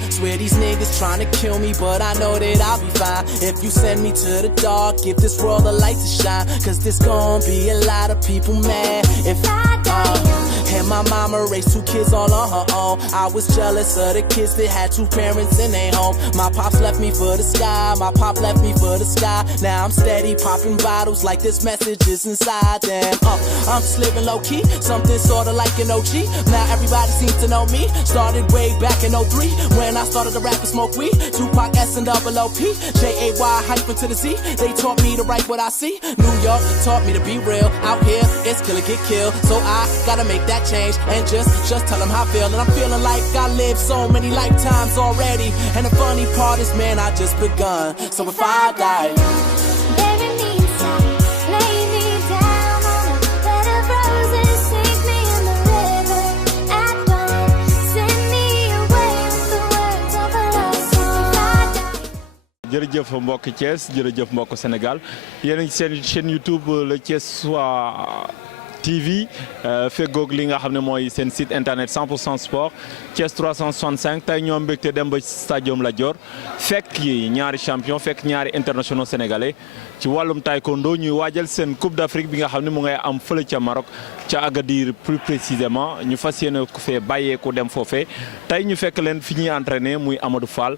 mind. Swear these niggas trying to kill me, but I know that I'll be fine. If you send me to the dark, give this world a light to shine. Cause there's gonna be a lot of people mad if I die. And my mama raised 2 kids all on her own. I was jealous of the kids that had 2 parents in their home. My pops left me for the sky, my pop left me for the sky. Now I'm steady popping bottles like this message is inside them. I'm just living low key, something sorta like an OG. Now everybody seems to know me. Started way back in 03 when I started to rap and smoke weed. Tupac S and double OP, JAY hyphen to the Z. They taught me to write what I see. New York taught me to be real. Out here it's kill or get killed, so I gotta make that change and just tell them how I feel. And I'm feeling like I lived so many lifetimes already. And the funny part is, man, I just begun. So if I die, bury me inside, lay me down on a bed of roses, sink me in the river at dawn, send me away with the words of a love song. jërëjëf mbokk Thiès, jërëjëf mbokk Sénégal, yéen a ngi seen chaîne YouTube le Thiès Soir TV feggoog li nga xam ne mooy seen site internet 100% sport Thiès 365 tey ñoo mbégte dem ba stadium Lat Dior fekk ñaari champion fekk ñaari internationaux sénégalais ci wàllum taekwondo ñuy waajal seen Coupe d'Afrique bi nga xam ne mu ngay am fële ca Maroc ca Agadir plus précisément ñu fas yéene ko fee bàyyeeku dem foofee tey ñu fekk leen fi ñuy entraîné muy Amadou Fall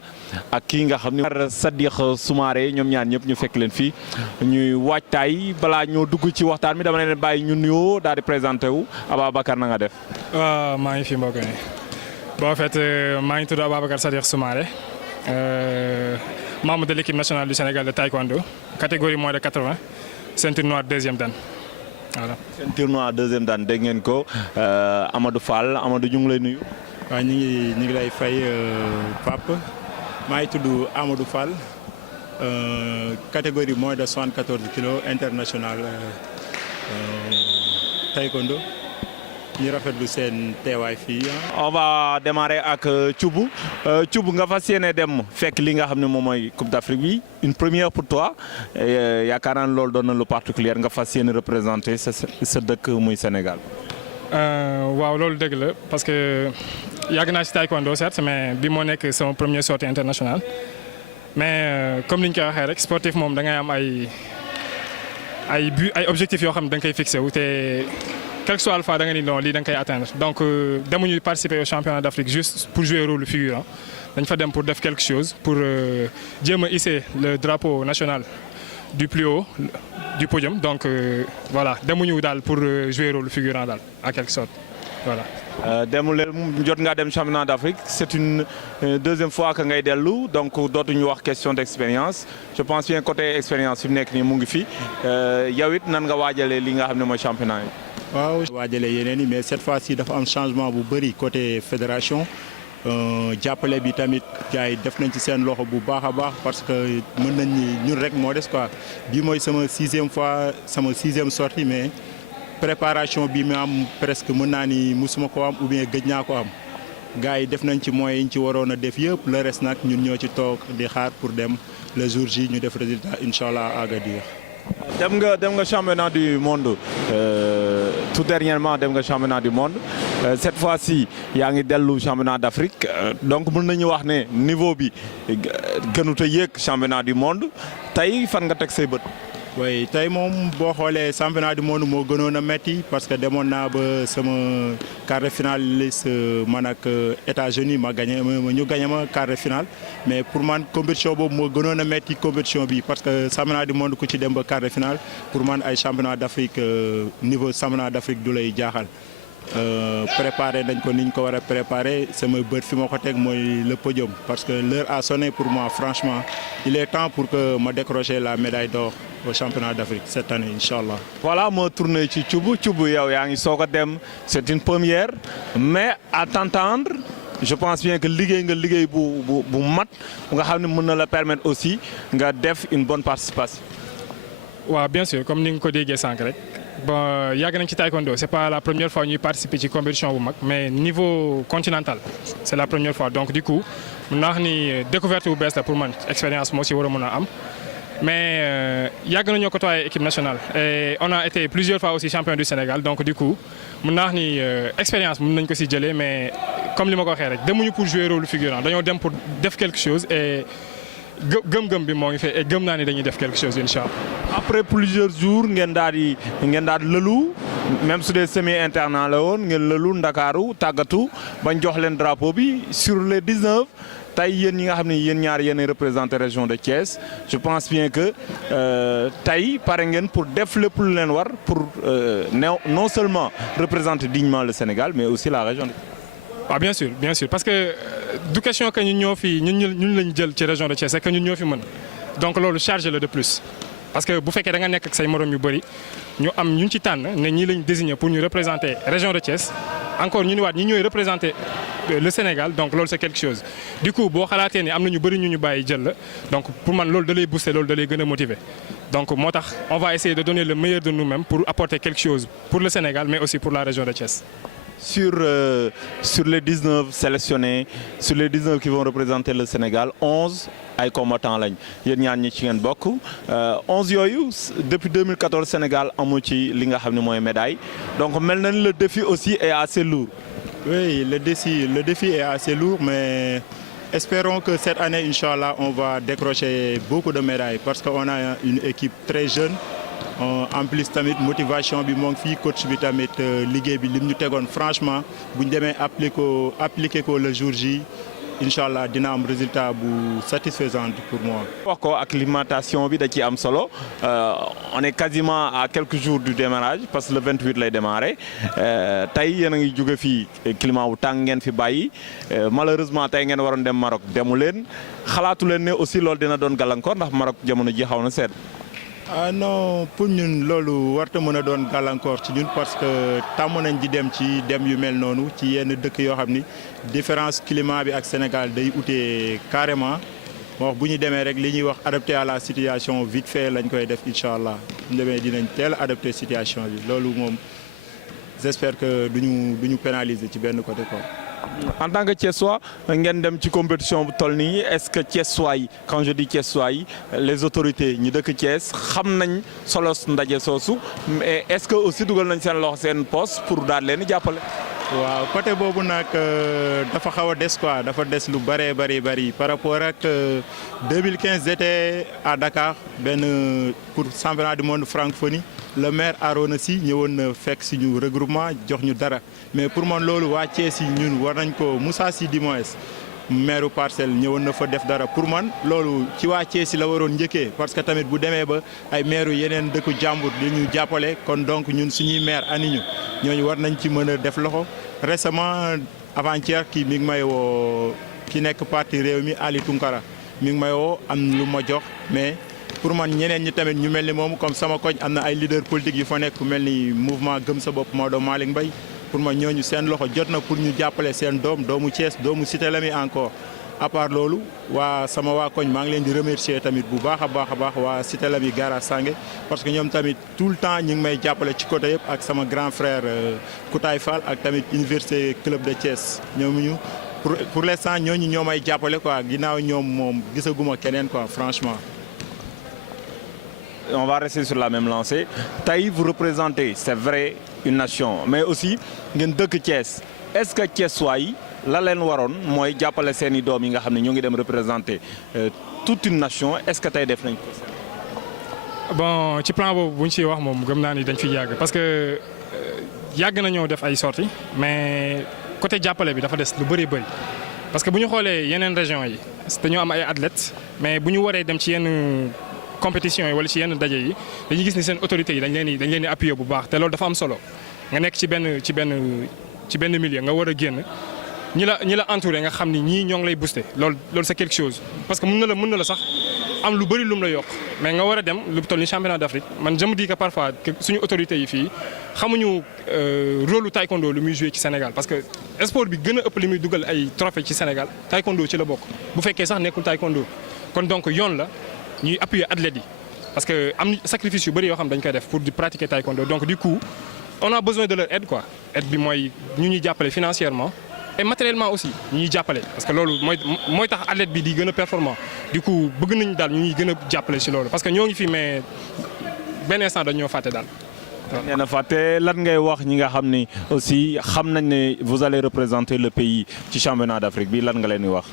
ak kii nga xam ne Sadikh Soumaré ñoom ñaar ñëpp ñu fekk leen fii ñuy waajtaay balaa ñoo dugg ci waxtaan mi dama leen bàyyi ñu nuyoo daal di présenté wu Ababacar na nga def. waaw maa ngi fi mbokk mi bon en fait maa ngi tudd Ababacar Sadikh Soumaré membre de l'équipe nationale du Sénégal de taekwondo catégorie moins de 80 ceinture noire deuxième dan voilà. ceinture noire deuxième dan dégg ngeen ko Amadou Fall Amadou ñu ngi lay nuyu. waaw ñu ngi lay fay Pape maa ngi tudd Amadou Fall catégorie moins de 74 kilos international taekwondo ñu rafetlu seen teewaay fii. on va démarrer ak Thioub Thioub nga fas yéene dem fekk li nga xam ne moom mooy Coupe d'Afrique bi une première pour toi yaakaar naa loolu doon na lu particulier nga fas yéene représenter sa dëkk muy Sénégal. waaw loolu dëgg la parce que yàgg naa ci taekwondo certes mais bi moo nekk sama première sortie internationale mais comme ni ñu koy waxee rek sportif moom da ngay am ay but ay objectifs yoo xam ne da nga koy fixé wu te quel que soit alpha da nga ni non lii da nga koy atteindre donc demuñu participer au championnat d'Afrique juste pour jouer rôle figurant dañ fa dem pour def quelque chose pour jéem a hisser le drapeau national du plus haut du podium donc voilà demuñu daal pour jouer rôle figurant daal en quelque sorte voilà. jot ngaa dem championnat d'Afrique c'est une deuxième fois que ngay dellu donc dootuñu wax question d'expérience je pense bien côté expérience fi mu nekk nii mu ngi fi yow it nan nga waajalee li nga xam ne mooy championnat yi. waaw waajalee yeneen yi mais cette fois-ci dafa am changement bu bëri côté fédération jàppale bi tamit gars yi def nañ ci seen loxo bu baax a baax parce que mën nañ ñun rek moo des quoi bii mooy sama 6e sortie mais. préparation bi mu am presque mën naa ni musuma ko am ou bien gëj naa ko am gars yi def nañ ci moyens yi ñu ci waroon a def yëpp le reste nag ñun ñoo ci toog di xaar pour dem le jour J ñu def résultat incha allah à Agadir. dem nga championnat du monde tout dernièrement dem nga championnat du monde cette fois-ci yaa ngi dellu championnat d'Afrique donc mën nañu wax ne niveau bi gënut a yéeg championnat du monde tey fan nga teg say bët. oui tey moom boo xoolee championnat du monde moo gënoon a metti parce que demoon naa ba sama quart de finaliste man ak États-Unis ñu gagné ma quart de finale mais pour man compétition boobu moo gënoon a metti compétition bi parce que championnat du monde ku ci dem ba quart de finale pour man ay championnat d'Afrique niveau championnat d'Afrique du lay jaaxal. préparé nañ ko ni ñu ko war a préparé sama bët fi ma ko teg mooy le podium parce que l'heure a sonné pour moi franchement il est temps pour que ma décrocher la médaille d'or au championnat d'Afrique cette année inchallah. voilà moo tourné ci Thioub yow yaa ngi soog a dem c'est une première mais à t'entendre je pense bien que liggéey nga liggéey bu mat nga xam ne mën na la permettre aussi nga def une bonne participation. waaw bien sûr comme ni nga ko déggee sànq rek. bon yàgg nañ ci taekwondo c'est pas la première fois ñuy participer ci compétition bu mag mais niveau continental c'est la première fois donc du coup mën naa wax ni découverte bu bees la pour man expérience moo ci war a mën a am mais yàgg nañoo côtoyer équipe nationale et on a été plusieurs fois aussi champion du Sénégal donc du coup mën naa wax ni expérience mën nañ ko ci jëlee mais comme li ma ko waxee rek demuñu pour jouer rôle figurant dañoo dem pour def quelque chose et gëm-gëm bi moo ngi fait et gëm naa ni dañuy def quelque chose incha allah. après plusieurs jours ngeen daal di lëlu même su dee semi internat la woon ngeen lëlu Ndakaaru tàggatu bañ jox leen drapeau bi sur les 19 tey yéen ñi nga xam ne yéen ñaar yéen représenté région de Thiès je pense bien que tey pare ngeen pour def lépp lu leen war pour non seulement représenter dignement le Sénégal mais aussi la région de Thiès. waaw bien sûr parce que du question que ñun ñoo fi ñun lañ jël ci région de Thiès c'est que ñun ñoo fi mën donc loolu chargé la de plus parce que bu fekkee da nga nekk ak say morom yu bëri ñu am ñu ci tànn ne ñii lañ désigné pour ñu représenter région de Thiès encore ñu ni waat ñi ñooy représenter le Sénégal donc loolu c'est quelque chose du coup boo xalaatee ni am na ñu bëri ñu bàyyi jël la donc pour man loolu da lay booster loolu da lay gën a motiver donc moo tax on va essayer de donner le meilleur de nous-mêmes pour apporter quelque chose pour le Sénégal mais aussi pour la région de Thiès. Sur les 19 sélectionnés, sur les 19 qui vont représenter le Sénégal, 11 ay combattants lañ yéen ñaan ñi ci ngeen bokk 11 yooyu depuis 2014 Sénégal amu ci li nga xam ne mooy médaille donc mel na ni le défi aussi est assez lourd. Oui, le défi est assez lourd, mais espérons que cette année, Inch'Allah, on va décrocher beaucoup de médailles parce qu'on a une équipe très jeune. En plus tamit motivation bi moo ngi fii coach bi tamit liggéey bi lim ñu tegoon franchement bu ñu demee appliquer ko le jour J Inch'Allah dina am résultat bu satisfaisant pour moi. wax ko acclimatation bi da ciy am solo on est quasiment à quelques jours du démarrage parce que le 28 lay démarrer tey yéen a ngi jóge fii climat bu tàng ngeen fi bàyyi malheureusement tey ngeen waroon dem Maroc demu leen xalaatu leen ne aussi loolu dina doon gàllankoor ndax Maroc jamono ji xaw na seet. ah non pour ñun loolu warta mën a doon gàllankoor ci ñun parce que tàmm nañ di dem ci dem yu mel noonu ci yenn dëkk yoo xam ni différence climat bi ak Sénégal day utee carrément wax bu ñu demee rek li ñuy wax adapté à la situation vite fait lañ koy def incha allah bu ñu demee dinañ teel a adapté situation bi loolu moom j'espère que duñu pénaliser ci benn côté quoi. En tant que Thiessois ngeen dem ci compétition bu toll nii est-ce que Thiessois yi quand je dis Thiessois yi les autorités ñi dëkk Thiès xam nañ solo ndaje soosu mais est-ce que aussi dugal nañ seen loxo seen poste pour daal leen di jàppale. waaw côté boobu nag dafa xaw a des quoi dafa des lu bari par rapport ak 2015 j'étais à Dakar benn pour championnat du monde francophonie le maire Arona Sy ñëwoon na fekk si ñu regroupement jox ñu dara mais pour man loolu waa Thiès yi ñun war nañ ko Moussa Sy du moins maire Parcelles ñëwoon na fa def dara pour man loolu ci waa Thiès yi la waroon njëkkee parce que tamit bu demee ba ay maire yeneen dëkku jàmbur di ñu jàppale kon donc ñun suñuy maire aniñu ñooñu war nañ ci mën a def loxo récemment avant-hier kii mi ngi may woo ki nekk parti réew mi Ali Tunkara mi ngi may woo am lu ma jox mais pour man ñeneen ñi tamit ñu mel ni moom comme sama koñ am na ay leader politique yu fa nekk ku mel ni mouvement gëm sa bopp Maodo Malick Mbaye pour man ñooñu seen loxo jot na pour ñu jàppale seen doomu Thiès doomu Cité Lamy encore à part loolu sama waa koñ maa ngi leen di remercier tamit bu baax a baax waa Cité Lamy Gara Sange parce que ñoom tamit tout le temps ñu ngi may jàppale ci côté yëpp ak sama grand frère Koutaay Fall ak tamit Université Club de Thiès ñooñu pour l'instant ñooñu ñoo may jàppale quoi ginnaaw ñoom moom gisaguma keneen quoi franchement. On va rester sur la même lancée tey vous représentez c'est vrai une nation mais aussi ngeen dëkk Thiès est-ce que Thiessois yi la leen waroon mooy jàppale seen i doom yi nga xam ne ñoo ngi dem représenter toute une nation est-ce que tey def nañ ko. bon ci plan boobu bu ñu ciy wax moom gëm naa ni dañ fi yàgg parce que yàgg nañoo def ay sorties mais côté jàppale bi dafa des lu bëri parce que bu ñu xoolee yeneen régions yi dañoo am ay athlètes mais bu ñu waree dem ci yenn compétition yi wala ci yenn daje yi dañuy gis ni seen autorités yi dañ leen di appuyer bu baax te loolu dafa am solo nga nekk ci benn milieu nga war a génn ñi la entouré nga xam ni ñii ñoo ngi lay booster loolu c'est quelque chose parce que mën na la sax am lu bëri lu mu la yokk mais nga war a dem lu toll ni championnat d'Afrique man je me dis que parfois suñu autorités yi fii xamuñu rôle lu taekwondo lu muy joué ci Sénégal parce que sport bi gën a ëpp li muy dugal ay trophée ci Sénégal taekwondo ci la bokk bu fekkee sax nekkul taekwondo kon donc yoon la ñuy appuyer athlètes yi parce que am sacrifice yu bëri yoo xam dañ koy def pour di pratiquer taekwondo donc du coup on a besoin de leur aide quoi aide bi mooy ñu ñuy jàppale financièrement et matériellement aussi ñu ñuy jàppale parce que loolu mooy tax athlète bi di gën a performant du coup bëgg nañu daal ñu ñuy gën a jàppale ci loolu parce que ñoo ngi fi mais benn instant dañ ñoo fàtte daal. nee na fàtte lan ngay wax ñi nga xam ni aussi xam nañ ne vous allez représenter le pays ci championnat d'Afrique bi lan nga leen di wax.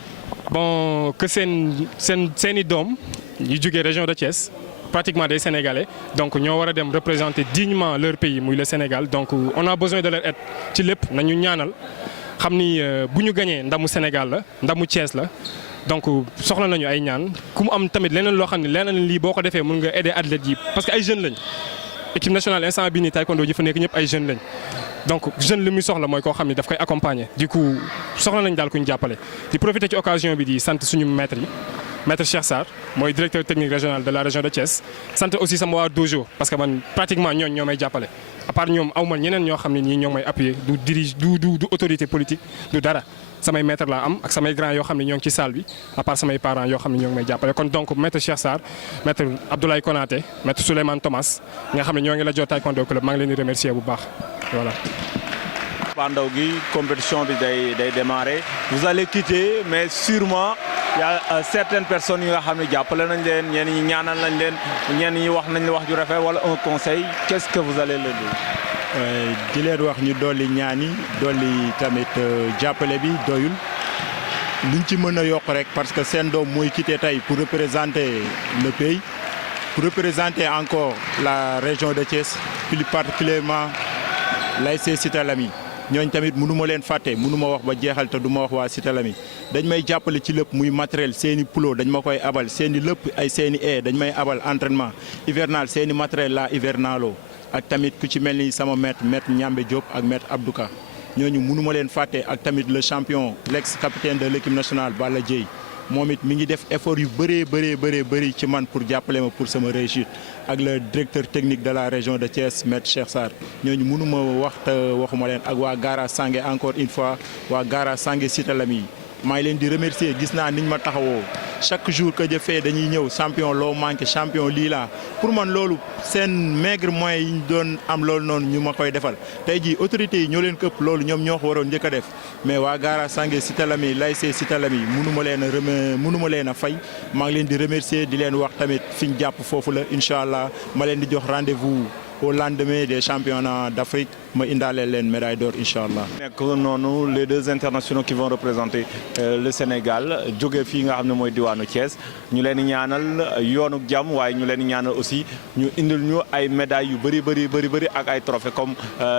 bon que seeni doom yu jógee région de Thiès pratiquement des Sénégalais donc ñoo war a dem représenter dignement leur pays muy le Sénégal donc on a besoin de leur aide ci lépp nañu ñaanal xam ni bu ñu gañee ndamu Sénégal la ndamu Thiès la donc soxla nañu ay ñaan ku mu am tamit leneen loo xam ne leneen lii boo ko defee mën nga aider athlètes yi parce que ay jeunes lañ équipe nationale instant bii nii taekwondo ji fa nekk ñëpp ay jeunes lañ donc jeune li muy soxla mooy koo xam ne daf koy accompagner du coup soxla nañ daal ku ñu jàppale di profiter ci occasion bi di sant suñu maître yi. Maître Cheikh Sarr mooy directeur technique régional de la région de Thiès sant aussi sama waa dojo parce que man pratiquement ñooñ ñoo may jàppale à part ñoom aw ma ñeneen ñoo xam ne ñii ñoo may appuyer du autorité politique du dara samay maître laa am ak samay grand yoo xam ne ñoo ngi ci salle bi à part samay parents yoo xam ne ñoo ngi may jàppale kon donc maître Cheikh Sarr maître Abdoulaye Konaté maître Souleymane Thomas nga xam ne ñoo ngi la jot taekwondo club maa ngi leen di remercier bu baax voilà. Pandaw gi compétition bi day démarrer vous allez quitter mais sûrement il y a certaines personnes yi nga xam ne jàppale nañ leen ñenn ñi ñaanal nañ leen ñenn ñi wax nañ wax ju rafet wala un conseil qu'est-ce que vous allez leur dire. di leen wax ñu dolli ñaan yi dolli tamit jàppale bi doyul luñ ci mën a yokk rek parce que seen doom mooy quitter tey pour représenter le pays pour représenter encore la région de Thiès plus particulièrement l'ASC Cité Lamy ñooñ tamit mënu ma leen fàtte mënu ma wax ba jeexal te du ma wax waa Cité Lamy dañ may jàppale ci lépp muy matériel seeni plo dañ ma koy abal seeni lépp ay seeni dañ may abal entraînement hivernal seeni matériel la hivernalo ak tamit ku ci mel ni sama maître Ñambe Diop ak maître Abdouka ñooñu mënu ma leen fàtte ak tamit le champion l'ex capitaine de l'équipe nationale Balla Dieye moom it mi ngi def effort yu bëri ci man pour jàppale ma pour sama réussite ak le directeur technique de la région de Thiès maître Cheikh Sarr ñooñu mënu ma wax te waxuma leen ak waa Gara Sangué encore une fois waa Gara Sangué Cité Lamy maa ngi leen di remercier gis naa niñ ma taxawoo chaque jour que je fais dañuy ñëw champion loo manqué champion lii laa pour man loolu seen maigre moyens yi ñu doon am loolu noonu ñu ma koy defal tey jii autorités yi ñoo leen këpp loolu ñoom ñoo ko waroon njëkk a def mais waa Gara Sangué Cité Lamy l'ASC Cité Lamy mënu ma leen a fay maa ngi leen di remercier di leen wax tamit fi ñu jàpp foofu la incha allah ma leen di jox rendez-vous au lendemain des championnats d'Afrique ma indaale leen médaille d'or incha allah. nekk noonu les deux internationaux qui vont représenter le Sénégal jóge fii nga xam ne mooy diwaanu Thiès ñu leen di ñaanal yoonu jàmm waaye ñu leen di ñaanal aussi ñu indil ñu ay médailles yu bëri ak ay trophées comme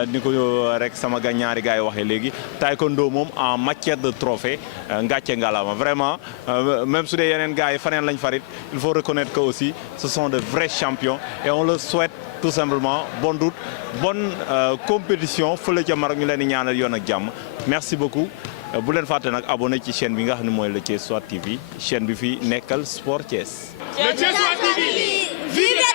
ni ko rek sama ñaari gars yi waxee léegi taekwondo moom en matière de trophée ngàcce ngalaama vraiment même su dee yeneen gars yi faneen lañ farit il faut reconnaître que aussi ce sont de vrais champions et on le souhaite tout simplement bonne route bonne compétition fële ca Maroc ñu leen di ñaanal yoon ak jàmm merci beaucoup bu leen fàtte nag abonné ci chaîne bi nga xam ne mooy le Thiessois TV chaîne bi fi nekkal Sport Thiès. Le Thiessois TV, vive